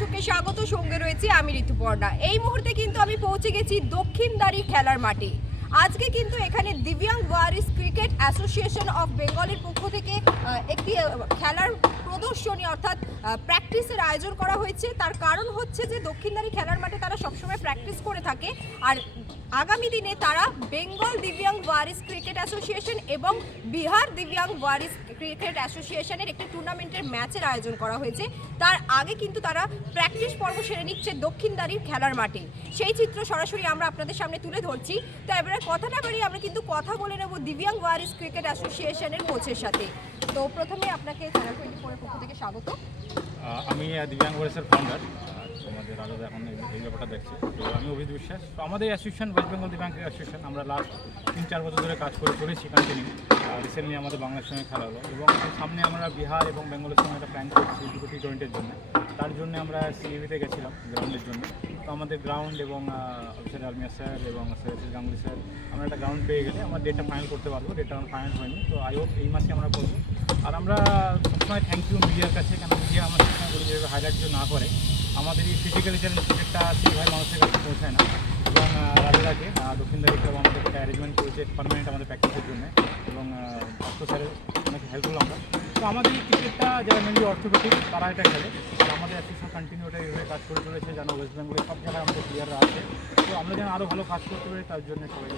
দর্শককে স্বাগত। সঙ্গে রয়েছে আমি ঋতুপর্ণা। এই মুহূর্তে কিন্তু আমি পৌঁছে গেছি দক্ষিণদ্বারী খেলার মাঠে। আজকে কিন্তু এখানে দিব্যাং ওয়ারিস ক্রিকেট অ্যাসোসিয়েশন অফ বেঙ্গলের পক্ষ থেকে একটি খেলার প্রদর্শনী অর্থাৎ প্র্যাকটিসের আয়োজন করা হয়েছে। তার কারণ হচ্ছে যে দক্ষিণদ্বারী খেলার মাঠে তারা সবসময় প্র্যাকটিস করে থাকে, আর আগামী দিনে তারা বেঙ্গল দিব্যাং ওয়ারিস ক্রিকেট অ্যাসোসিয়েশন এবং বিহার দিব্যাং ওয়ারিস ক্রিকেট অ্যাসোসিয়েশনের একটি টুর্নামেন্টের ম্যাচের আয়োজন করা হয়েছে। তার আগে কিন্তু তারা প্র্যাকটিস পর্ব সেরে নিচ্ছে দক্ষিণদ্বারীর খেলার মাঠে। সেই চিত্র সরাসরি আমরা আপনাদের সামনে তুলে ধরছি। তো এবারে কথা না বাড়িয়ে আমরা কিন্তু কথা বলে নেব দিব্যাং ওয়ারিস ক্রিকেট অ্যাসোসিয়েশনের কোচের সাথে। তো প্রথমে আপনাকে চ্যানেল 24 এর পক্ষ থেকে স্বাগত। আমি দিব্যাং ওয়ারিসের ফাউন্ডার, আমাদের আলাদা এখন এই ব্যাপারটা দেখছি। তো আমি অভিজিৎ বিশ্বাস। তো আমাদের অ্যাসোসিয়েশন ওয়েস্ট বেঙ্গল দিব্যাং ক্রিকেট অ্যাসোসিয়েশন, আমরা লাস্ট 3-4 বছর ধরে কাজ করে চলেছি কন্টিনিউ। রিসেন্টলি আমাদের বাংলার সঙ্গে খেলা হলো এবং সামনে আমরা বিহার এবং বেঙ্গলের সঙ্গে একটা প্ল্যান করছি দুটো টি20-এর জন্য। তার জন্য আমরা সিএবিতে গেছিলাম গ্রাউন্ডের জন্য। তো আমাদের গ্রাউন্ড এবং অফিসার আলমিয়া স্যার এবং সৈয়দ গাঙ্গুলি স্যার, আমরা একটা গ্রাউন্ড পেয়ে গেলে আমরা ডেটটা ফাইনাল করতে পারবো। ডেটটা আমরা ফাইনাল হয়নি, তো আই হোপ এই মাসে আমরা করবো। আর আমরা সবসময় থ্যাংক ইউ মিডিয়ার কাছে, কেন মিডিয়া আমরা সবসময় বলি যেভাবে হাইলাইট না করে আমাদের এই ফিজিক্যালি চ্যালেঞ্জ ক্রিকেটটা সেইভাবে মানুষের কাছে পৌঁছায় না। এবং রাজাকে দক্ষিণদ্বারী ক্লাব আমাদের একটা অ্যারেঞ্জমেন্ট করেছে পারমানেন্ট আমাদের প্র্যাকটিসের জন্য, এবং অর্থ স্যারের অনেক হেল্পফুল আমরা। তো আমাদের এই ক্রিকেটটা যারা মেনলি অর্থোপেডিক তারা এটা খেলে, আর আমাদের অ্যাসোসিয়েশন কন্টিনিউ এটা এইভাবে কাজ করে চলেছে যেন ওয়েস্ট বেঙ্গলের সব জায়গায় আমাদের প্লেয়াররা আছে। তো আমরা যেন আরও ভালো কাজ করতে পারি তার জন্য সবাই।